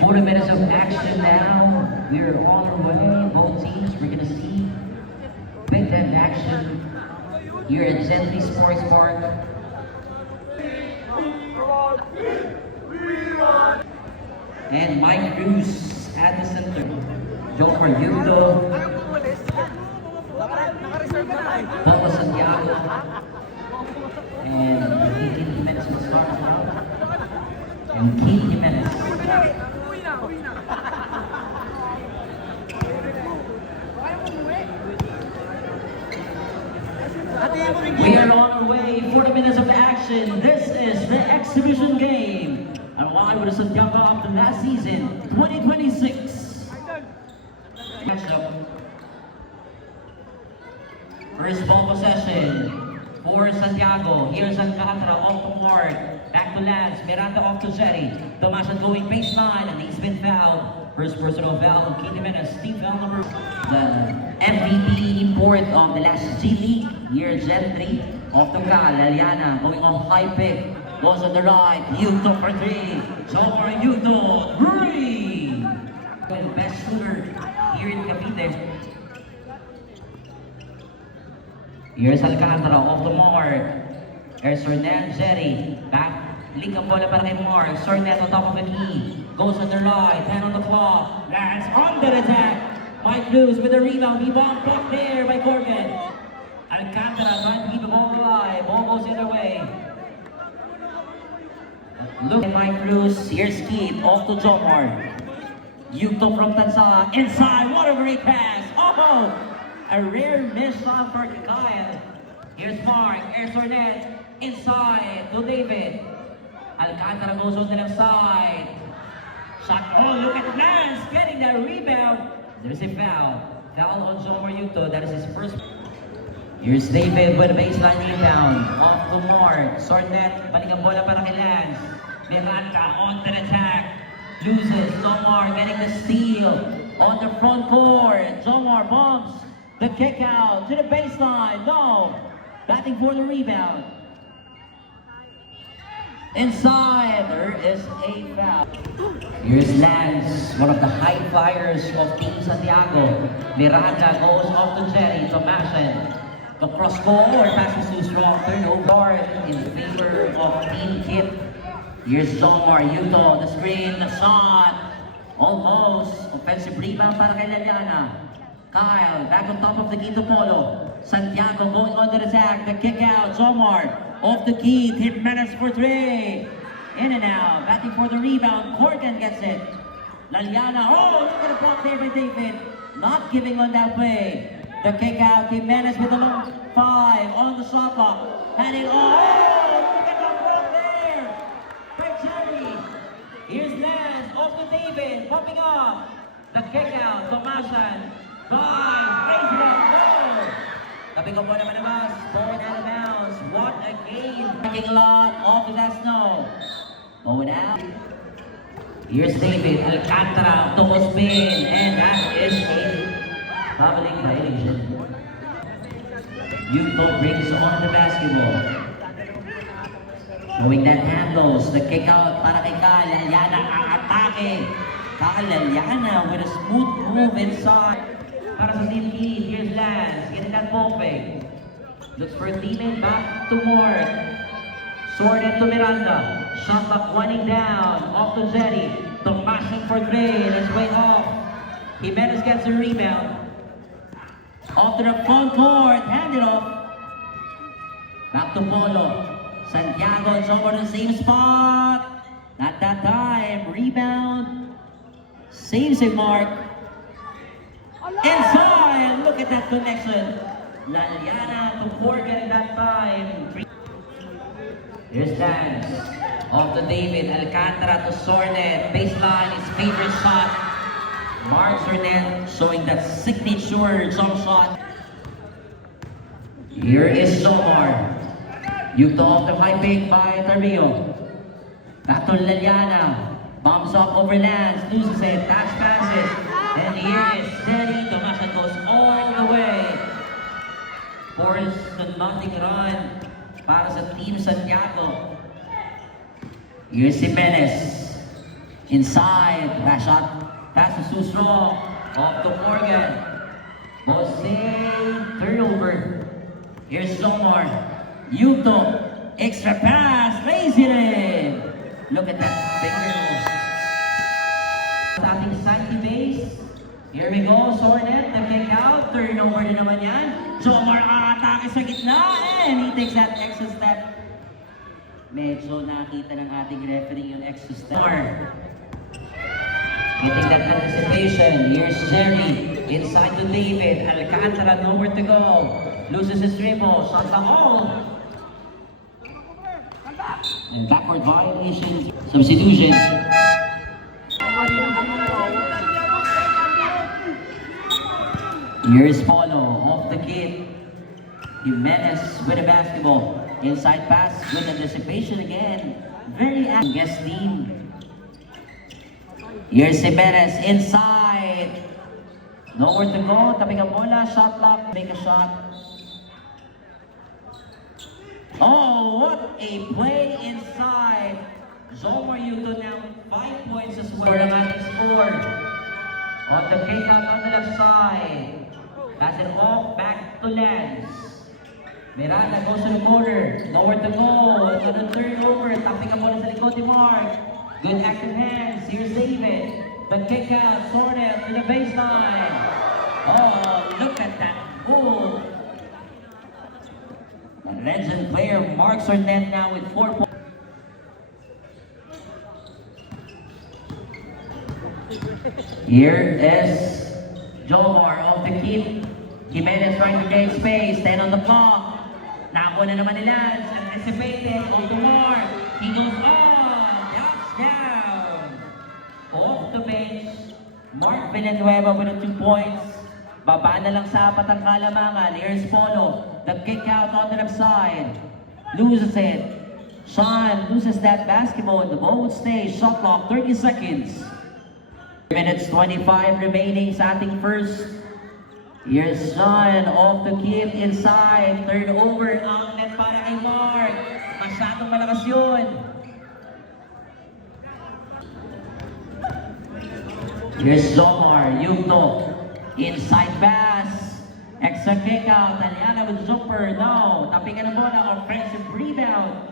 40 minutes of action now. We're on our way. Both teams, we're gonna see big time action here at Gentry Sports Park. And Mike Cruz at the center. Joker Yuto. Bobo Santiago. And Kiki Jimenez will start us out. And Kiki Jimenez. We are on our way. 40 minutes of action. This is the exhibition game. And why with the Santiago of the last season, 2026. Matchup. First ball possession for Santiago. Here's Alcantara off the mark. Back to Lance. Miranda off to Jerry. Tomasan going baseline and he's been fouled. First personal foul of Kiki Jimenez. Team foul number. The MVP import of the last G League. Here Gentry off the Cal. Laliana going off high pick. Goes on the right. Yuto for three. Jomar Yuto. Three. Best shooter here in Cavite. Here's Alcantara off the mark. There's Sornet, Jerry. Back. Link ang bola para kay Mark. Sornet on top of the key. Goes on the right. 10 on the clock. Lance under attack. Mike Cruz with a rebound. Rebound blocked there by Corgan. Alcantara trying to keep the ball alive. Ball goes either way. Look at Mike Cruz. Here's Keith off to Jomar. Yuto from Tansa. Inside. What a great pass. Oh! A rare miss shot for Kyle. Here's Mark. Here's Sornet. Inside to David. Alcantara goes on the left side. Shot. Oh, look at Lance getting that rebound. There's a foul. Foul on Jomar Yuto. That is his first. Here's David with a baseline rebound. Off to Mark. Sornet. Balik ang bola para kay Lance. Miranda on the attack. Loses. Jomar getting the steal on the front court. Jomar bumps the kick out to the baseline. No. Batting for the rebound. Inside, there is a foul. Here's Lance, one of the high flyers of Team Santiago. Miranda goes off to Jerry. Tomasan. The cross court passes too strong. Turnover in favor of Team Kip. Here's Jomar Yuto. The screen, the shot. Almost. Offensive rebound para kay Laliana. Kyle, back on top of the key to Polo. Santiago going on the attack. The kick out. Jomar off the key. Jimenez for three. In and out. Batting for the rebound. Corgan gets it. Laliana. Oh, look at the block there by David. Not giving on that play. The kick out. Jimenez with the long five on the shot clock. Heading. Oh, look at that block there by Jerry. Here's Lance off to David. Popping up. The kick out. Tomasan. Guys, raise it up, go! Tabi ko po naman naman, ball out of bounds. What a game! Parking lot, off to that snow. Going out. Here's David, Alcantara, double spin, and that is a traveling violation. Yuto brings on the basketball. Showing that handles, the kick out para kay Kyle. Laliana ang atake. Kyle Laliana with a smooth move inside. Para sa Team Key, here's Lance, getting that ball fake. Looks for a teammate, back to Mark. Sorted to Miranda. Shot clock winding down, off to Jerry. Tomasan for three, and it's way off. Jimenez gets the rebound. Off to the front court, hand it off. Back to Polo. Santiago and Jomar in the same spot. Not that time, rebound. Saves it, Mark. Inside! Look at that connection. Laliana to Corgan that time. Here's Lance. Off to David. Alcantara to Sornet. Baseline, his favorite shot. Mark Sornet showing that signature jump shot. Here is Jomar. Yuto off the high pick by Tarrio. Back to Laliana. Bombs up over Lance. Loses it. Dash passes. And here is Jerry. Tomasan goes all the way. Force the nothing run para sa Team Santiago. Here's Jimenez. Inside, last shot, pass to Susro, off to Morgan. Bossing, turnover. Here's Zomar. Yuto, extra pass, lays it in. Look at that fingers. Sa ating Santi base. Here we go, Sornet, the kick out. Turnover din naman yan. Zomar atake sa gitna and he takes that extra step. Medyo nakita ng ating referee yung extra step. Getting that anticipation. Here's Jerry. Inside to David. Alcantara, nowhere to go. Loses his dribble. Shot the hole. And backward violation. Substitution. Here's Polo. Off the kid. Jimenez with the basketball. Inside pass. Good anticipation again. Very active. Guest team. Here's Jimenez inside. Nowhere to go. Taping ang bola. Shot clock. Make a shot. Oh, what a play inside. Zomar Yuto now 5 points as well. Automatic score. On the kick out on the left side. Pass it off. Back to Lance. Miranda goes to the corner. Nowhere to go. On the turnover. Taping ang bola sa likod ni Mark. Good active hands. Here's David. The kick out. Sornet to the baseline. Oh, look at that goal. The legend player Mark Sornet now with 4 points. Here is Jomar off the keep. Jimenez trying to gain space. 10 on the clock. Nakuha na naman ni Lance. Anticipated. Goes to Mark. He goes on. Down. Off the bench, Mark Villanueva with the 2 points. Baba na lang sa apat ang kalamangan. Here's Polo. The kick out on the left side. Loses it. Sean loses that basketball and the ball would stay. Shot clock, 30 seconds. 3 minutes 25 remaining sa ating first. Here's Sean off the keep inside. Third over. Ang net para kay Mark. Masyadong malakas yun. Here's Zomar, Yuto, inside pass, extra kick out, Aliana with jumper, no, tapingan ang bola, offensive rebound.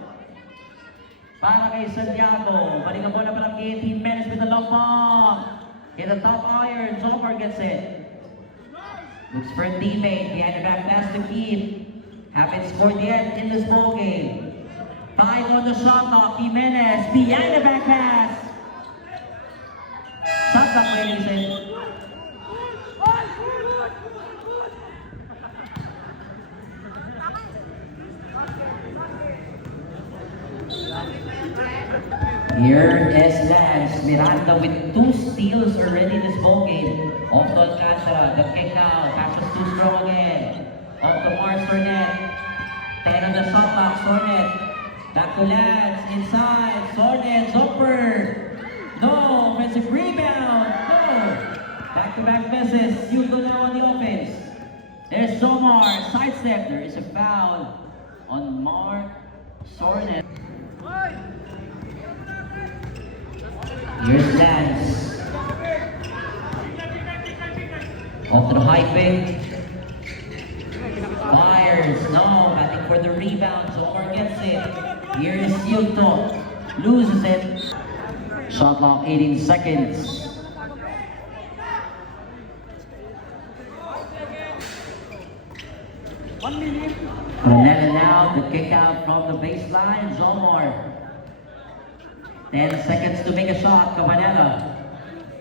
Para kay Santiago, balik ang bola para kay 18 minutes with the long ball. Hit the top iron, Zomar gets it. Looks for a teammate, behind the back pass to keep. Haven't scored yet in this ball game. 5 on the shot clock, Jimenez, behind the back pass. Shot clock violation. Here is Lance Miranda with 2 steals already this ball game. Off to Alcantara, the kick out, passes too strong again. Off to Mars Sornet. 10 on the shot clock, Sornet. Back to Lance, inside, Sornet, jumper. No, offensive rebound, no. Back-to-back misses, Yuto now on the offense. There's Zomar, sidestep, there is a foul on Mark Sornet. Here's Lance. Off to the high pick. Fires, no, batting for the rebound, Zomar gets it. Here is Yuto, loses it. Shot clock 18 seconds. Cornell now, the kick out from the baseline, Zomar. 10 seconds to make a shot, Cabanela.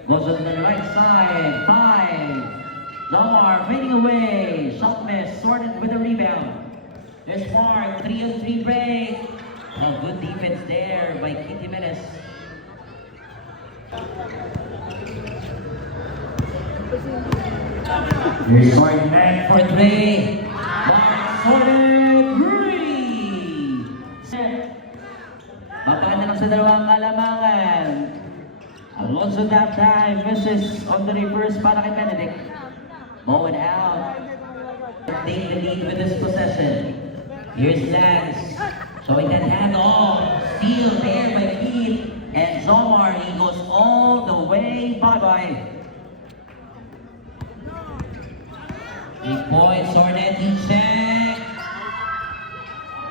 Goes on the right side, 5. Zomar fading away, shot miss, Sorted with a rebound. There's Mark, 3-on-3 break. Oh, good defense there by Kitty Menes. Here's Sorted for 3. Mark Sorted, 3. Baka na lang sa dalawang kalamangan. Alonso that time misses on the reverse para kay Benedict. Bow it out. Take the lead with this possession. Here's Lance. Showing that hand off. Steal there by Keith. And Zomar, he goes all Big points, Sornetti check.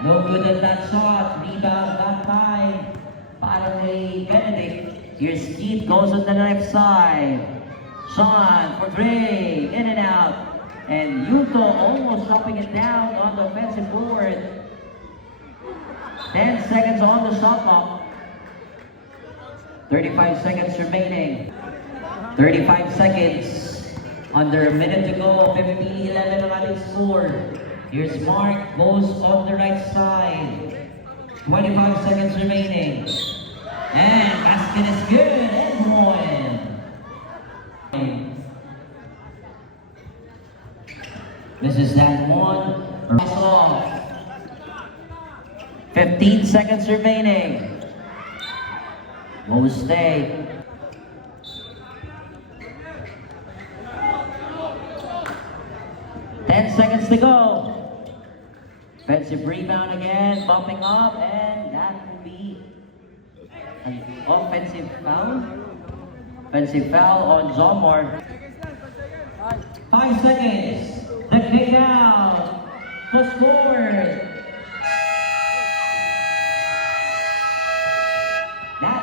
No good on that shot. Rebound that time. Para kay Benedict. Here's Keith, goes on the left side. Sean for Dre, in and out. And Yuto almost chopping it down on the offensive board. 10 seconds on the shot clock. 35 seconds remaining. 35 seconds. Under a minute to go. 15-11 ang ating score. Here's Mark, goes on the right side. 25 seconds remaining. And basket is good. And one. This is that one. Pass off. 15 seconds remaining. Won't stay. 10 seconds to go. Offensive rebound again, bumping up, and that will be an offensive foul. Offensive foul on Zomar. 5 seconds. The kick out. The score. That.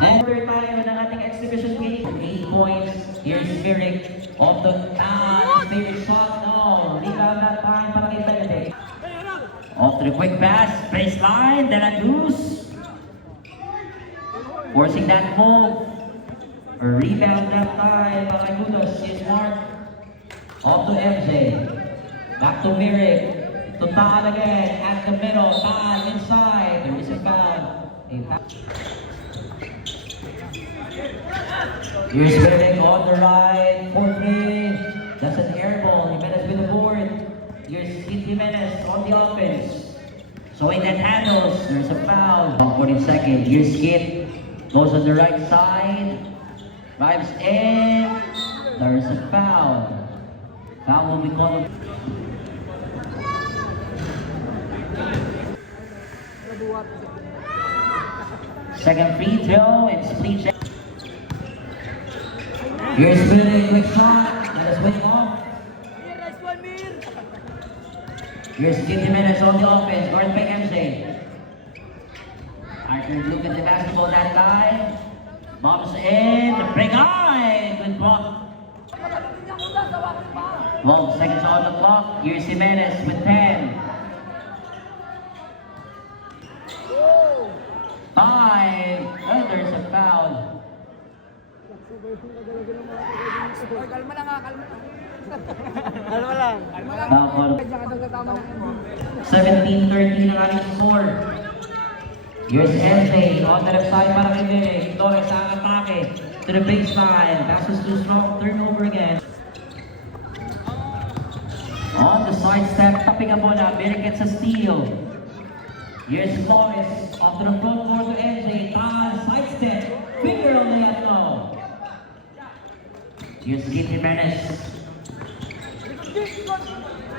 And third tayo ng ating exhibition game. 8 points. Here's Spirit of the favorite shot. No. Rebound that time para kay Benedict. Off to the quick pass. Baseline. De La Cruz. Forcing that move. A rebound that time para kay Kudos. Here's Mark. Off to MJ. Back to Mirik. To Tal again. At the middle. Tal inside. There is a foul. Here's Mirik on the right. 4-3. That's an air ball. Jimenez with the board. Here's Kid Jimenez on the offense. Showing that handles. There's a foul. 40 seconds. Here's Kid. Goes on the right side. Drives in. There's a foul. Foul will be called. Second free throw and split check. Here's Mirik, quick shot. Let us win off. Here's Kid Jimenez on the offense. Guarded by MJ. Arthur look at the basketball that time. Bombs in. The break eye. Good block. 12 seconds on the clock. Here's Jimenez with 10. 5. Oh, there's a foul. Kalma lang ha, kalma lang. Kalma lang. Foul. 17-13 ang ating score. Here's MJ on the left side para kay Mirik. Torres ang atake to the baseline. Passes too strong. Turnover again. On the side step, tapping ang bola. Mirik gets a steal. Here's Torres off to the front court to MJ. Side step. Finger on the low. Here's Kid Jimenez.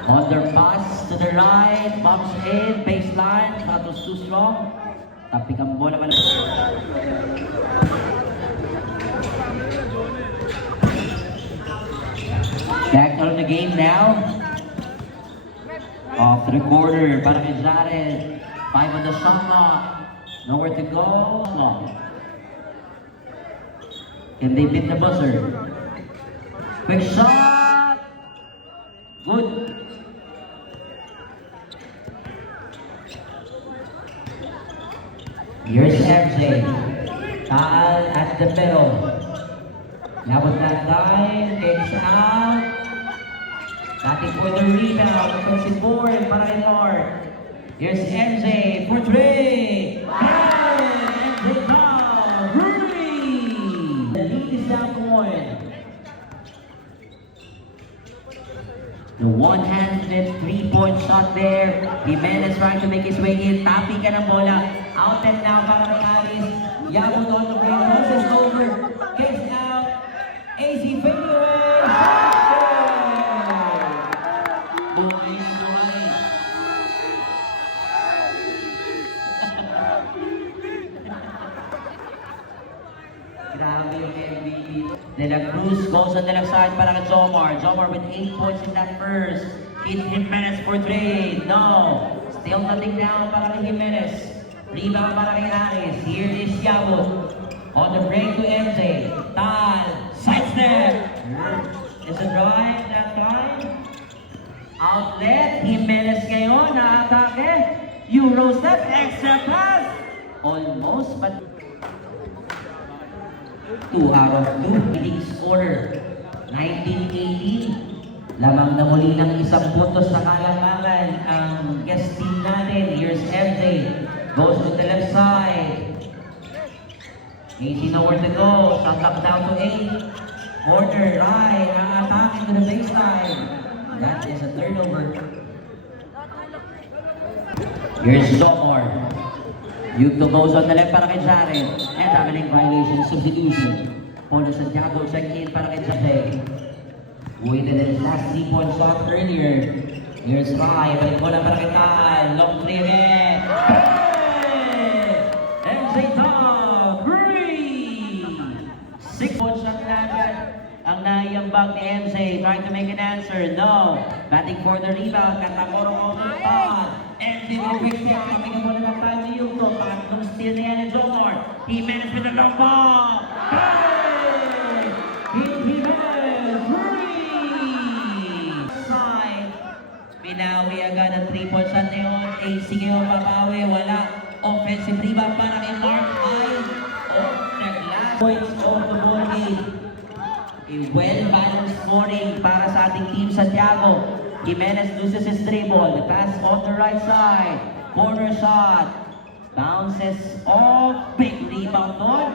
On their pass to the right. Bumps in. Baseline. Santos too strong. Tapik ang bola pala. Back on the game now. Off to the corner para kay Jared. 5 on the shot clock. Nowhere to go. Can they beat the buzzer? Quick shot. Good. Here's MJ. Tal at the middle. Now with that time, kicks out. Natin for the rebound. Offensive board para kay Mark. Here's MJ for 3. And MJ Tal. Rudy. The lead is down to 1. The one-handed three-point shot there. Jimenez trying to make his way in. Tapping ka ng bola. Out and now para kay Alice. Yabot on the break. Passes over. Kicks out. AC fadeaway. Buhay na buhay. Grabe yung MVP to. De La Cruz goes on the left side para kay Jomar. Jomar with 8 points in that first. Kid Jimenez for 3. No. Still nothing down para kay Jimenez. Rebound para kay Aris. Here is Yabo. On the break to MJ. Tal. Sidestep. Is a drive that time. Outlet. Jimenez ngayon na atake. Euro step. Extra pass. Almost but 2 out of 2. Leading scorer. 1980. Lamang na muli ng isang puntos na kalamangan ang guest team natin. Here's MJ. Goes to the left side. 18 nowhere to go. Shot clock down to 8. Corner right. Ang atake to the baseline. That is a turnover. Here's Jomar. Yugto goes on the left para kay Jared. And traveling violation substitution. Polo Santiago check in para kay Jose. Waited in his last 3-point shot earlier. Here's Rai. Balik bola para kay Tal. Long 3 again. Hey! MJ Tal. 3! 6-point shot natin. Ang naiyambag ni MJ. Trying to make an answer. No. Batting for the rebound. Katamoro on the Tal. MJ with a quick hit. Kaming bola ng time ni Yuto. Tatlong steal ni Ellen Jomar. Jimenez with a long ball. Hey! Jimenez. 3! Side. Binawi agad ang 3-point shot na yun. AC ngayon babawi. Wala. Offensive rebound para kay Mark I. Off the glass. Points of the ball game. A well-balanced scoring para sa ating Team Santiago. Jimenez loses his dribble. The pass on the right side. Corner shot. Bounces off. Big rebound doon.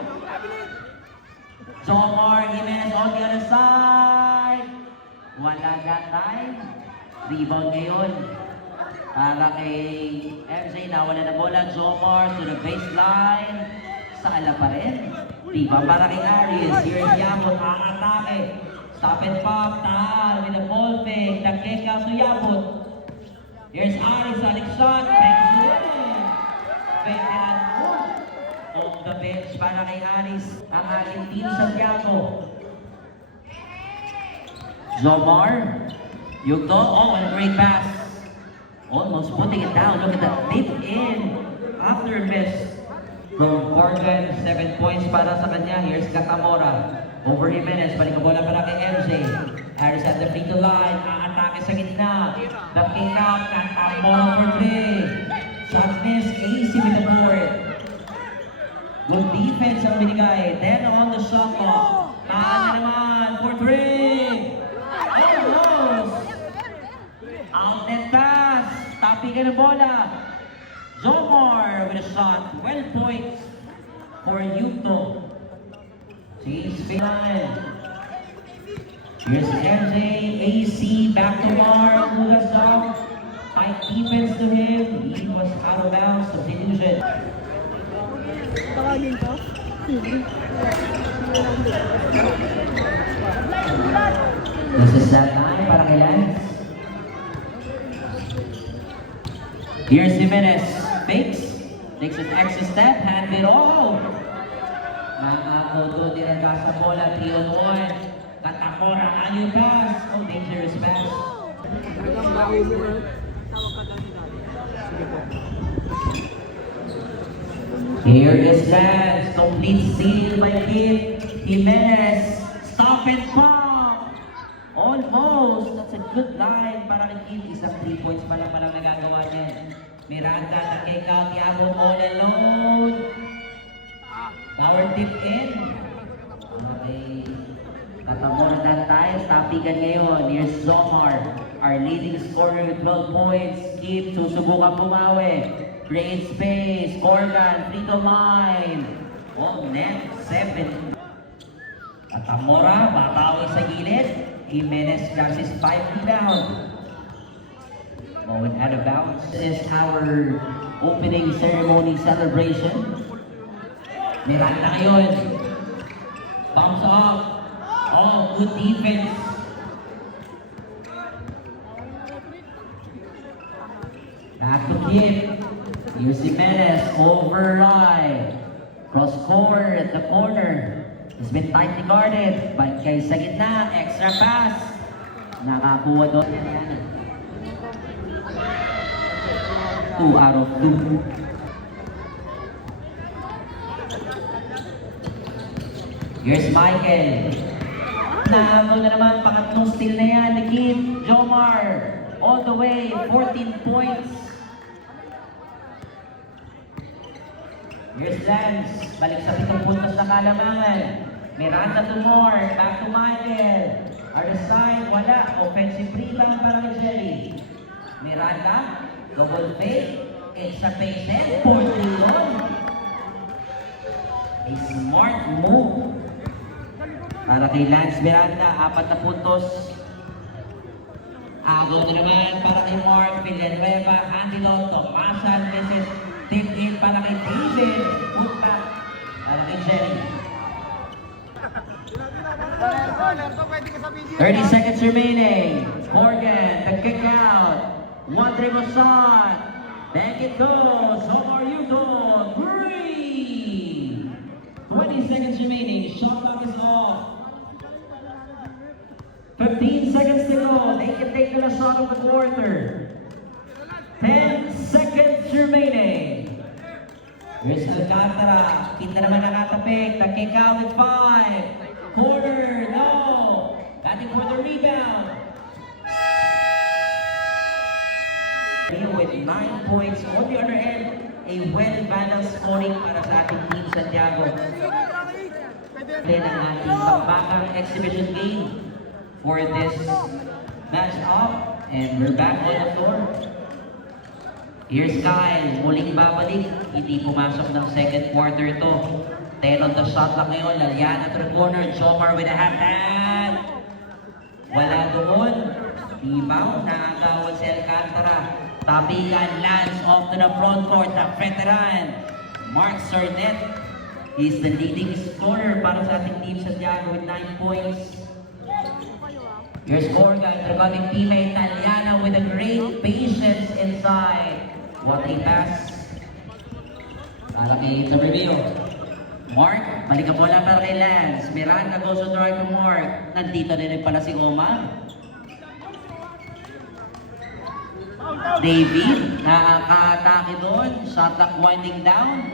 Jomar Jimenez on the other side. Wala that time. Rebound ngayon. Para kay MJ na wala na bola. Jomar to the baseline. Sala pa rin. Rebound para kay Aries. Here's Yabot. Ang atake. Stop and pop. Tal with a ball fake. Nag-kick out to Yabot. Here's Aries. Alex shot. Thanks to him. Veteran mo. Off the bench para kay Aries. Ang ating Team Santiago. Jomar. Yugto. Oh, and a great pass. Almost putting it down. Look at that. Dip in. After miss. From Morgan, 7 points para sa kanya. Here's Katamora. Over Jimenez. Balik ang bola para kay MJ. Harris at the free throw line. Aatake sa gitna. The kick out. Katamora for 3. Shot miss. AC with the board. Good defense ang binigay. Then on the shot clock. Taan na naman for 3. Almost. Outlet pass. Tapping ka ng bola. Jomar with a shot. 12 points for Yuto. She's fine. Here's MJ. AC back to Mark. Lugas out. Tight defense to him. He was out of bounds. Substitution. Tawagin ko? This is that time para kay Lance. Here's Jimenez. Fakes. Takes an extra step. Hand it all. Mga auto din ang sa bola. 3-on-1. Katamora. Ano pass? Oh, dangerous pass. Talagang baho mo na. Tawag ka daw nila. Sige po. Here is Lance. Complete steal by Kid Jimenez. Stop and pop. Almost. That's a good line para kay Kid. Isang 3 points pa lang nagagawa niya. Miranda na kick out. Yabon all alone. Power tip in. Okay. Katamora that time. Tapigan ngayon. Here's Zomar. Our leading scorer with 12 points. Keep susubukan bumawi. Create space. Corgan. Free to line. Oh, net. 7. Katamora. Babawi sa gilid. Jimenez grabs his 5 rebound. Going out of bounds. This is our opening ceremony celebration. Miranda ngayon. Bounce off. Oh, good defense. Back to Kid. Here's Jimenez over Rai. Cross court at the corner. It's been tightly guarded. But kay sa gitna, extra pass. Nakakuha doon. 2 out of 2. Here's Michael. Nahabol na naman, pangatlong steal na yan ni Kim Jomar. All the way, 14 points. Here's Lance. Balik sa 7 puntos na kalamangan. Miranda to Moore. Back to Michael. Other side, wala. Offensive rebound para kay Jerry. Miranda. Double fake. Extra patient. 41. A smart move. Para kay Lance Miranda, 4 na puntos. Agaw na naman para kay Mark Villanueva. Handle to Masan versus tip in para kay David. Put back para kay Jerry. 30 seconds remaining. Morgan, the kick out. One dribble shot. Back it goes. Omar Yuton. 20 seconds remaining. Shot clock is off. 15 seconds to go. They can take the last shot of the quarter. 10 seconds remaining. Here's Alcantara. Kita naman nakatapik. The kick out with 5. Corner. No. Batting for the rebound. With 9 points. On the other end, a well-balanced scoring para sa ating Team Santiago. Then ang ating pagpakang exhibition game for this match up. And we're back on the floor. Here's Kyle, muling babalik. Hindi pumasok ng second quarter ito. 10 on the shot lang ngayon. Laliana to the corner. Jomar with a half hand. Wala doon. Rebound. Naagawan si Alcantara. Tapikan, Lance off to the front court, the veteran, Mark Sarnet. He's the leading scorer para sa ating Team Santiago with 9 points. Here's Morgan, the running teammate, Taliana with a great patience inside. What a pass. Para kay Toribio. Mark, balik ang bola para kay Lance. Miranda goes on the right to Mark. Nandito na rin pala si Omar. David, nakaka-atake doon. Shot clock winding down.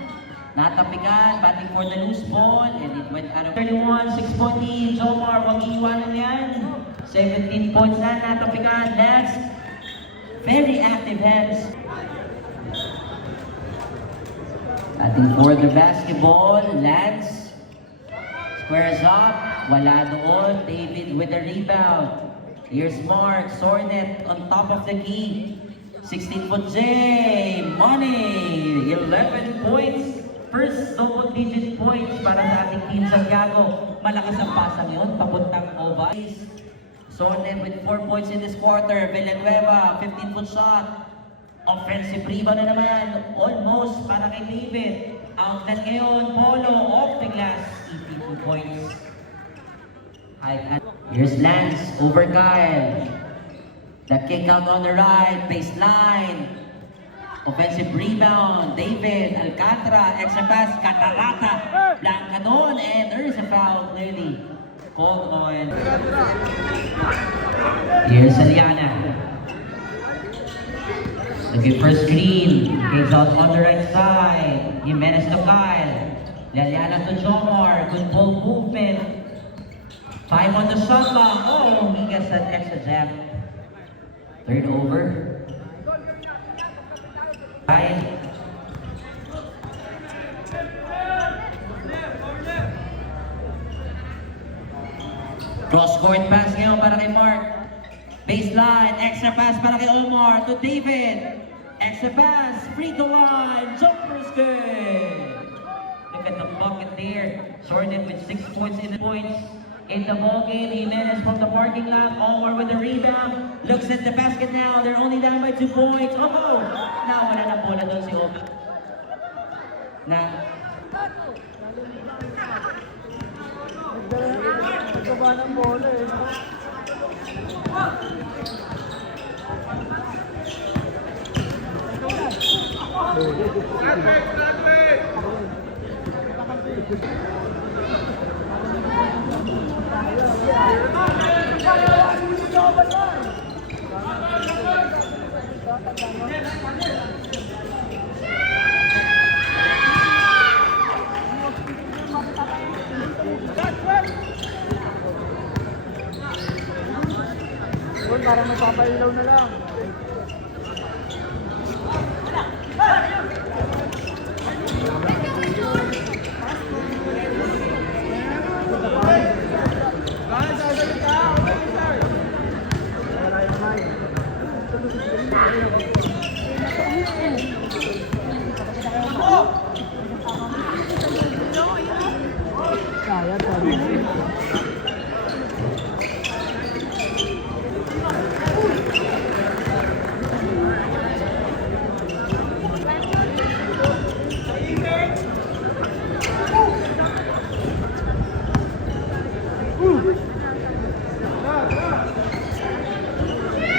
Natapikan, batting for the loose ball. And it went out of 31, 6-point lead. Jomar, wag iiwanan yan. 17 points na, natapikan. Lance, very active hands. Batting for the basketball. Lance, squares up. Wala doon. David with the rebound. Here's Mark, Sornet on top of the key. 16-foot J, Money, 11 points. First double-digit points para sa ating Team Santiago. Malakas ang pasang yun, papuntang over. Sornet with 4 points in this quarter. Villanueva, 15-foot shot. Offensive rebound na naman, almost para kay David. Outlet ngayon, Polo, off the glass, 82 points. Here's Lance, over Kyle. The kick out on the right, baseline. Offensive rebound, David, Alcantara, extra pass, Catarata. Blanca doon, and there is a foul clearly called on. Here's Aliana. Looking for screen, kicks out on the right side. Jimenez to Kyle. Aliana to Jomar, good ball movement. 5 on the shot clock. Oh, he gets that extra jab. Third over. 5. Cross court pass ngayon para kay Mark. Baseline, extra pass para kay Omar to David. Extra pass, free to line, jumper's good. Look at the bucket there. Sorted with 6 points in the points. In the ball game, Jimenez from the parking lot. Omar with the rebound. Looks at the basket now. They're only down by 2 points. Oh! Now, wala na bola doon si Omar. Nagkaba ng bola eh. Yun, parang magpapailaw na lang. Kaya, sabi.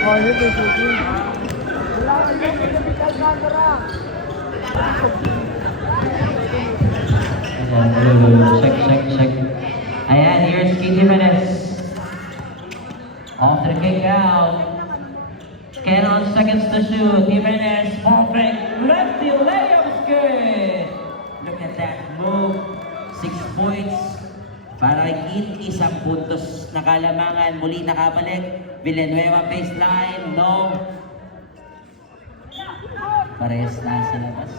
Oh, yun yung suki. Wala ka yung pinabigay na tara. Check. Ayan, here's Kate Jimenez. Off the kick out. 10 seconds to shoot. Jimenez, perfect. Lefty layup is good. Look at that move. 6 points. Para kay Kate, isang puntos na kalamangan. Muli nakabalik. Villanueva baseline. No. Parehas na sa labas.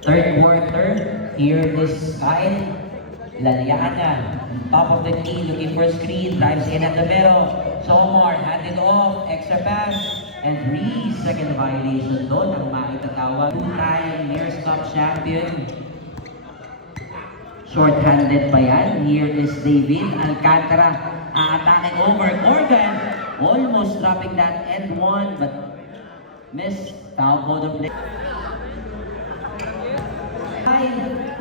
Third quarter, here is Kyle Laliana, top of the key, looking for a screen, drives in at the middle. Somar, handed off, extra pass, and 3-second violation doon ang maitatawag. Two-time nearest top champion. Short-handed pa yan. Here is David Alcantara, attacking over Morgan, almost dropping that end one, but missed. Foul call the play.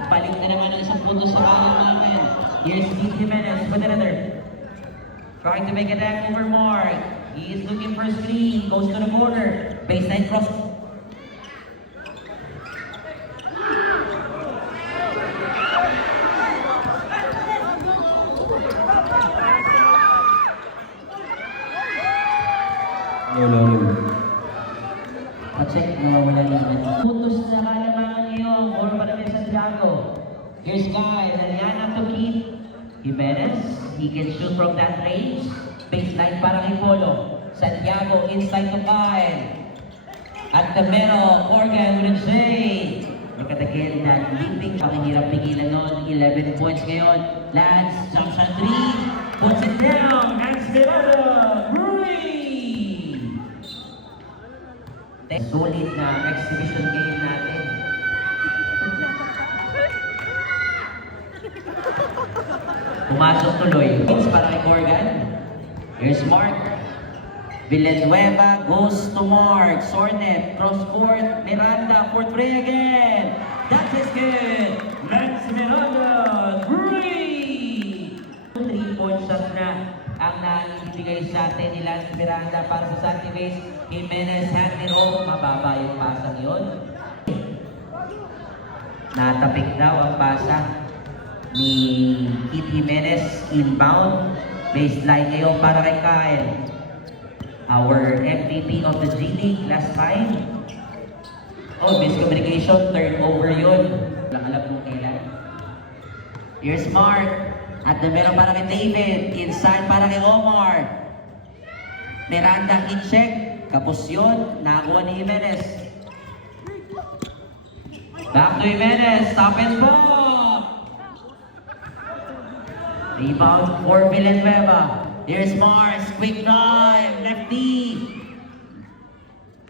Balik na naman ang isang punto sa kanan namin. Here's Pete Jimenez with another. Trying to make a dash over Mark. He is looking for a screen. Goes to the corner. Baseline cross. No. Pacheck, nawawala namin. Puntos na kalamangan ngayon. More pa namin Santiago. Here's Guy. Laliana to Keith. Jimenez. He can shoot from that range. Baseline para kay Polo. Santiago inside to Kyle. At the middle, Morgan with a J. Look at again that leaping. Pakihirap pigilan nun. 11 points ngayon. Lance, jump shot 3. Puts it down. And Spirado. Solid na exhibition game natin. Pumasok tuloy. Points para kay Morgan. Here's Mark. Villanueva goes to Mark. Sornet, cross court. Miranda for 3 again. That is good. Lance Miranda, 3! 3-point shot na ang naibigay sa atin ni Lance Miranda para sa Santi Base. Jimenez handed off. Mababa yung pasang yun. Natapik daw ang pasa ni Keith Jimenez inbound. Baseline ngayon para kay Kyle. Our MVP of the G League last time. Oh, miscommunication. Turnover yun. Walang alam kung kailan. Here's Mark. At the middle para kay David. Inside para kay Omar. Miranda in-check. Kapos yun. Nakakuha ni Jimenez. Back to Jimenez. Stop and pop. Rebound for Villanueva. Here's Mars. Quick drive. Lefty.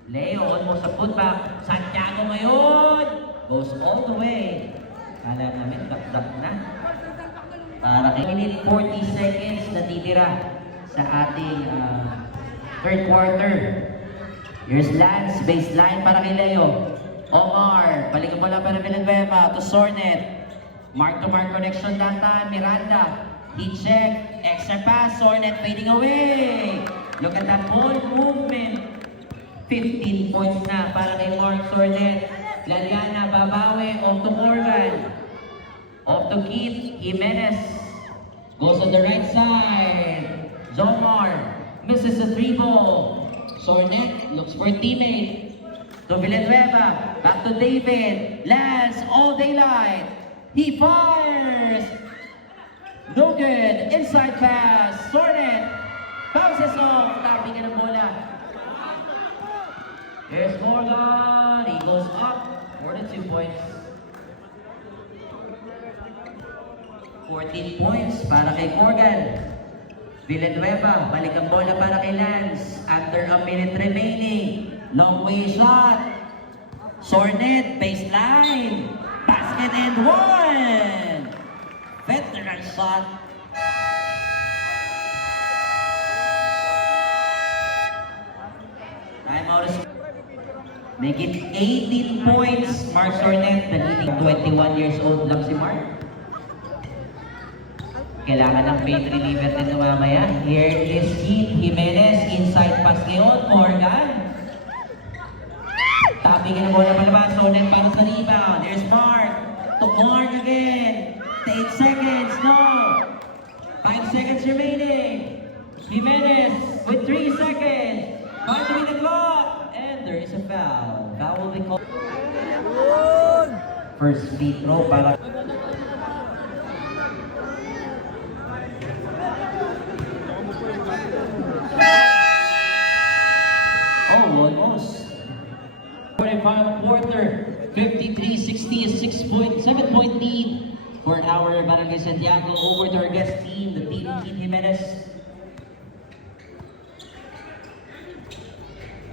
Leo almost a putback. Santiago ngayon. Goes all the way. Kala namin dakdak na. Para kay minute 40 seconds na titira sa ating third quarter. Here's Lance, baseline para kay Leo. Omar, balik ang bola para Villanueva to Sornet. Mark-to-mark connection that time, Miranda. He check, extra pass, Sornet fading away. Look at that ball movement. 15 points na para kay Mark Sornet. Laliana, babawi, off to Morgan. Off to Keith Jimenez. Goes on the right side. Zomar misses the 3-ball. Sornet looks for a teammate. To Villanueva. Back to David. Lance all daylight. He fires. No good. Inside pass. Sornet bounces off. Tabi ka ng bola. Here's Morgan. He goes up for the 2 points. 14 points para kay Morgan. Villanueva, balik ang bola para kay Lance. Under a minute remaining. Long way shot. Sornet, baseline. Basket and one. Veteran shot. Timeout is make it 18 points. Mark Sornet, the leading 21 years old lang si Mark. Kailangan ng paint reliever din mamaya. Here is Keith Jimenez. Inside pass ngayon. Morgan. Tapping ng bola palabas. Sornet para sa rebound. There's Mark. To Mark again. 8 seconds. No. 5 seconds remaining. Jimenez with 3 seconds. 5 to be the clock. And there is a foul. Foul will be called. First free throw para... Almost. 45 quarter, 53-60 is 7-point lead for our Barangay Santiago over to our guest team, the team Keith Jimenez.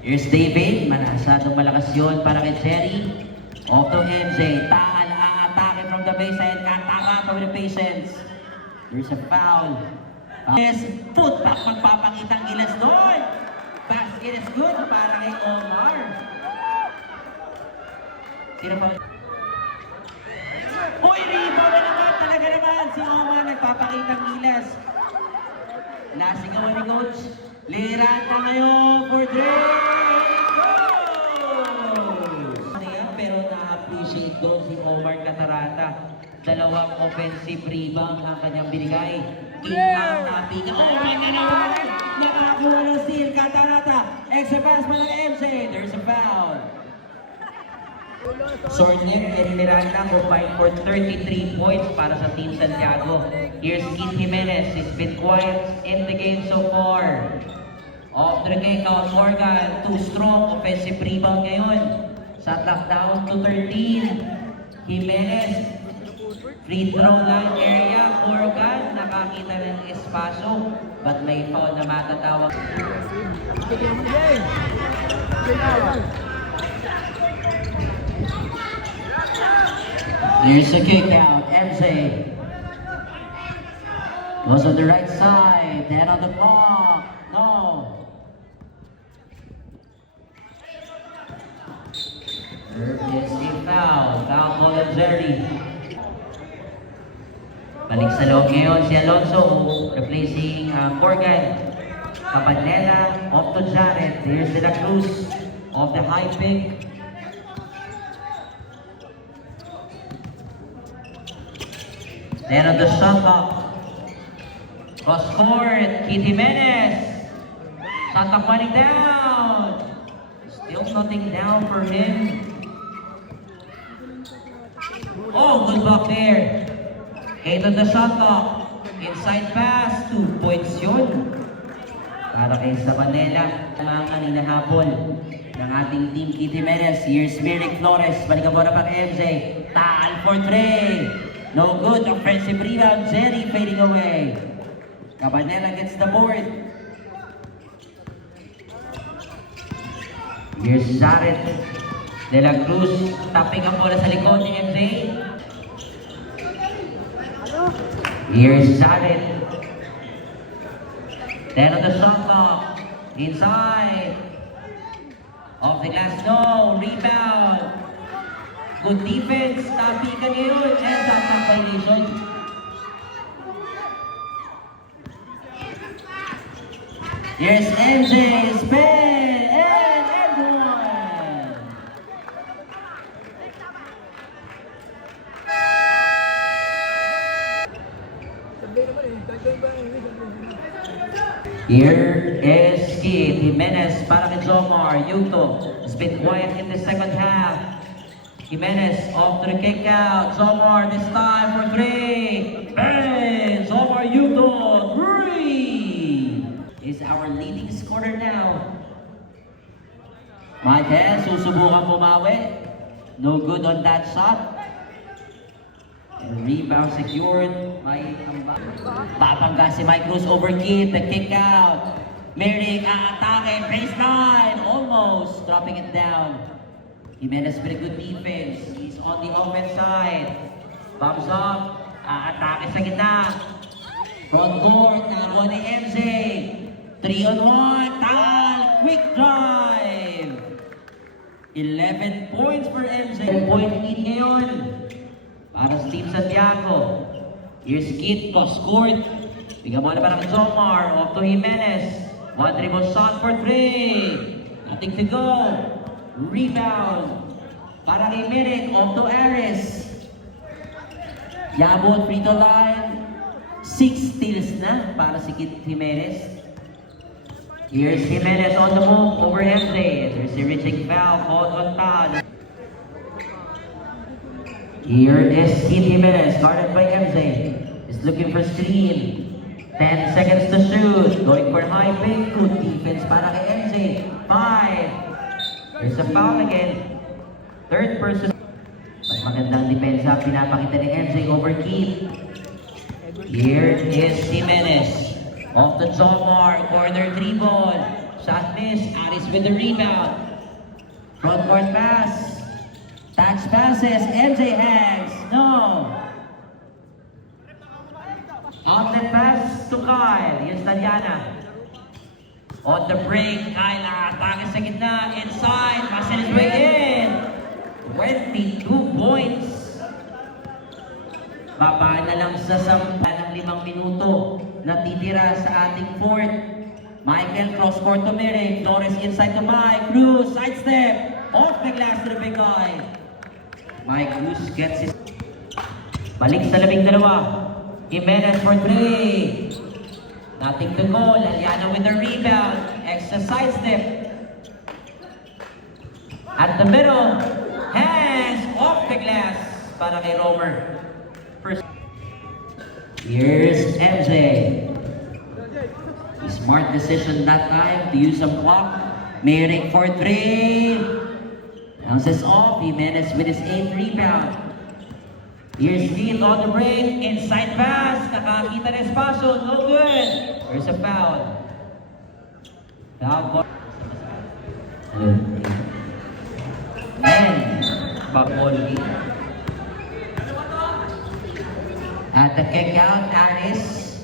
Here's David, masyadong malakas yun para kay Cherry. Off to MJ, Taal atake from the baseline, Kataka with the patience. There's a foul. Yes, putback magpapakitang gilas doon. Basket is good para kay Omar. Sino pa? Uy, rebound na naman! Talaga naman! Si Omar nagpapakitang gilas. Nasigawan ni Coach. Lirata ngayon for Drake! Pero na-appreciate doon si Omar Catarata. Dalawang offensive rebound ang kanyang binigay. King ang napiga. Oh my God! Nakakuha ng steal, Catarata. Extra pass pa ng MC. There's a foul. Sornet and Miranda combined for 33 points para sa Team Santiago. Here's Keith Jimenez. He's been quiet in the game so far. Off the kick out, Morgan. Too strong. Offensive rebound ngayon. Shot clock down to 13. Jimenez. Free throw line area. Morgan. Nakakita ng espasyo. But may foul na matatawag. There's a kick out. MJ goes on the right side. 10 on the clock. No. There is a foul. Foul ball of Jerry. Balik sa loob ngayon si Alonso, replacing Morgan. Cabanela, off to Jared. Here's De La Cruz, off the high pick. Then on the shot clock. Cross court, Keith Jimenez. Shot clock running down. Still nothing down for him. Oh, good block there. 8 on the shot clock. Inside pass, 2 points yun. Para kay Sabanela, mga kanina hapon ng ating team Keith Jimenez. Here's Merrick Flores, balikan mo na pa kay MJ. Taal for 3. No good, offensive rebound, Jerry fading away. Cabanela gets the board. Here's Jared. De La Cruz, tapping ang bola sa likod ni MJ. Here's Jared. Then on the shot clock. Inside. Off the glass, no. Rebound. Good defense. Tapikan ngayon. And shot clock violation. Here's MJ. Spin. And one. Here is Keith Jimenez para kay Jomar. Yuto has been quiet in the second half. Jimenez off to the kick out. Jomar this time for three. Bang! Jomar Yuto, three! Is our leading scorer now. Michael, susubukan bumawi. No good on that shot. And rebound secured by Ambang. Babangga si Mike Cruz over Keith. The kick out. Merrick aatake. Baseline. Almost dropping it down. Jimenez with a good defense. He's on the offense side. Bounce up. Aatake sa gitna. Front court. Nakuha ni MJ. 3-on-1. Tal. Quick drive. 11 points for MJ. 10-point lead ngayon. Para sa Team Santiago. Here's Kit, cross-court. Bigyan mo na para kay Jomar. Off to Jimenez. One dribble shot for three. Nothing to go. Rebound. Para kay Merrick. Off to Aris. Yabot, free throw line. 6 steals na para si Kit Jimenez. Here's Jimenez on the move over MJ. There's a reaching foul called on Todd. Here is Kit Jimenez, guarded by MJ. Is looking for screen. 10 seconds to shoot. Going for high pick. Good defense para kay MJ. 5. There's a foul again. Third person. Mas magandang depensa pinapakita ni MJ over Kit. Here is Jimenez. Off the Jomar. Corner 3 ball. Shot miss. Aris with the rebound. Front court pass. Touch passes, MJ hangs, no. Outlet pass to Kyle, here's Tatiana. On the break, Kyle atake sa gitna, inside, passes his way in. 22 points. Baba na lang sa 10 ng 5 minuto. Natitira sa ating fourth. Michael cross court to Merrick, Flores inside to Mike, Cruz, sidestep, off the glass to the big guy. Mike Cruz gets his... Balik sa 12. Jimenez for 3. Nothing to go. Laliana with the rebound. Extra side step. At the middle. Hands off the glass para kay Romer. First. Here's MJ. A smart decision that time to use some clock. Merrick for 3. Bounces off, Jimenez with his 8th rebound. Here's Keith on the break, inside pass, nakakita ng espasyo, no good. There's a foul. Foul. And, Bakoli. At the kick out, Aris.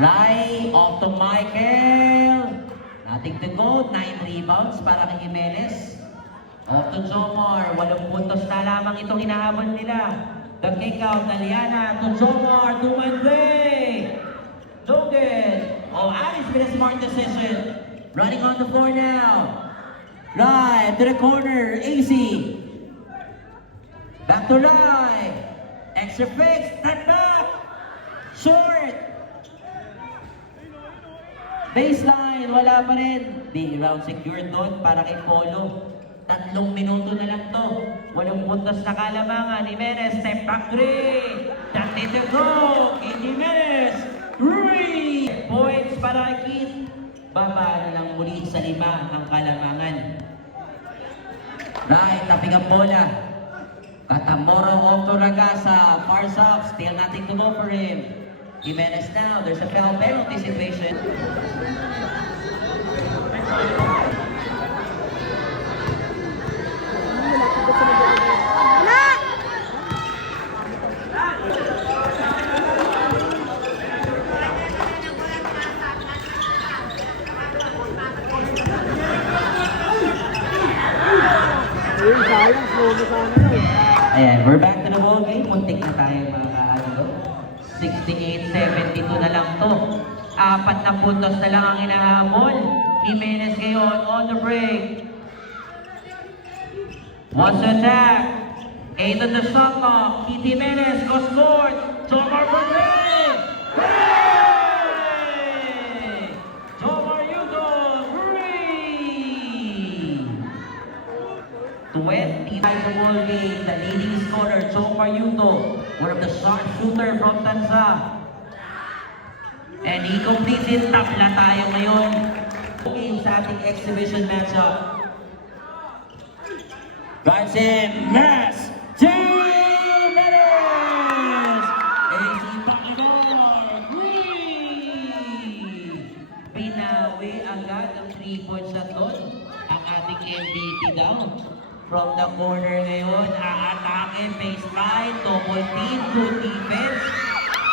Fly off to Michael. Nothing to go, 9 rebounds para kay Jimenez. Off to Jomar, 8 puntos na lamang itong hinahabol nila. The kick out, Laliana to Jomar, to Andre. No good. Oh, Alice with a smart decision. Running on the floor now. Right to the corner, AC. Back to right. Extra fix, step back. Short. Baseline, wala pa rin. Big round secured doon para kay Polo. 3 minuto na lang to. 8 puntos na kalamangan. Jimenez, step back 3. Nothing to go. Kid Jimenez, 3 points para Kid. Baba na lang muli sa 5 ang kalamangan. Right, taping ang bola. Katamoro off to Ragasa. Far off, still nothing to go for him. Jimenez now, there's a foul penalty situation. Ayan, we're back to the ball game. Muntik na tayo mga kaano. 68-72 na lang to. 4 na puntos na lang ang inahabol. Jimenez ngayon on the break. Wants to attack. 8 on the shot clock. Keith Jimenez goes scored. Jomar for 3. 20 the ball game. The leading scorer, Chopar Yuto, one of the sharpshooter from Tanza. And he completes it. Tabla tayo ngayon. Game sa ating exhibition matchup. Drives in, Mass, Jimenez! AC Bacanor, Pinawi agad ang 3-point shot doon. Ang ating MVP daw. From the corner ngayon, aatake, baseline, double team, good defense.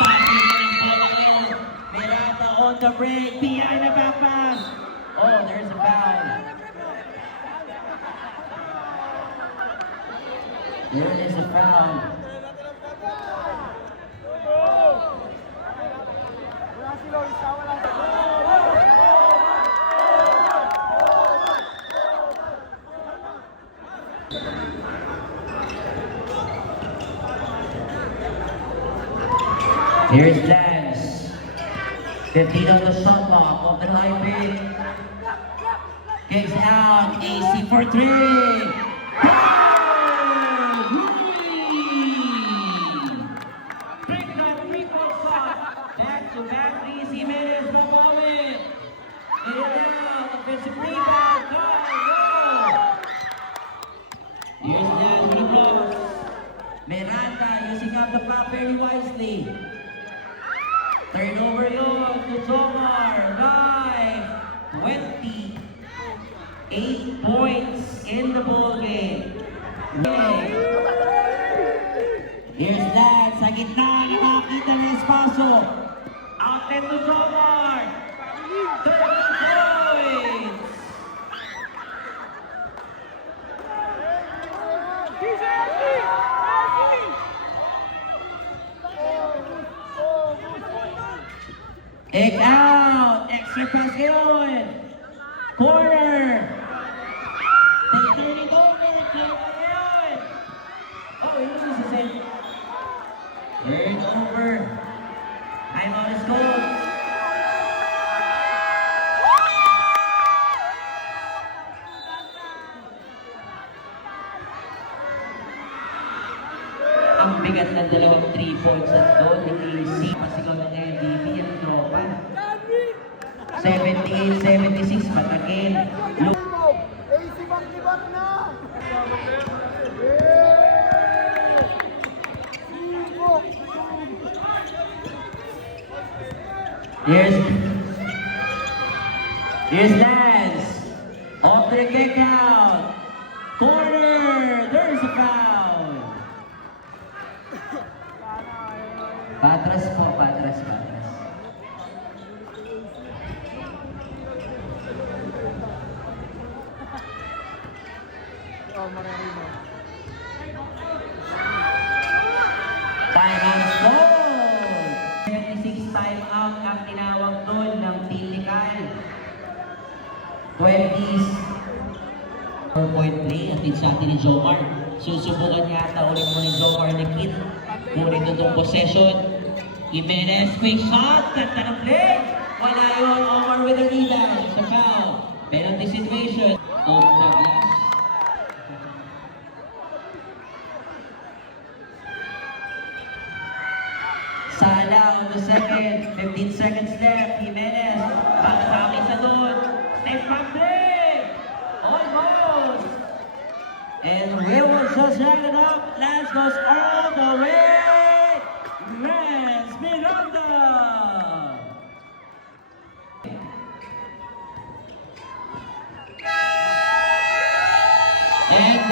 Tapping ng bola ngayon. Miranda on the break, behind the back pass. Oh, there's a foul. There is a foul. Here's Lance. 15 on the shot clock of the high pick. Kicks out. AC for 3. Back-to-back, Jimenez from Owen. It is down. Offensive rebound. Go! Here's Lance with the blocks. Miranda using up the clock very wisely. Turnover yun to Tomar. 28 points in the ball game. Here's Lance sa gitna. Nakakita ng espaso. Outlet to Tomar. 30 points. Egg out. Extra pass ngayon. Corner. They turn it over. Corner ngayon. Oh, he loses his head. Turn over. I'm on his goal. Ang bigat ng dalawang 3 points at doon ni AC. Pasigaw ng MVP yung tropa. 78-76, but again, look. AC back na! Here's Lance. Off the kick out. Corner. There's a foul. Patras po, patras. Time out score. 76 time out ang tinawag doon ng Tilical. 20s. 4-point play at din sa atin ni Jomar. Susubukan yata ulit mo ni Jomar na kid. Kunin itong possession. Jimenez, quick shot. Ganda ng play. Wala yun. Omar with the rebound. Sa foul. Penalty situation. Of Douglas. Sala on the second. 15 seconds left. Jimenez. Pagsaki sa doon. Step back play. Almost. And we will just hang it up. Lance goes all the way. Lance Miranda. And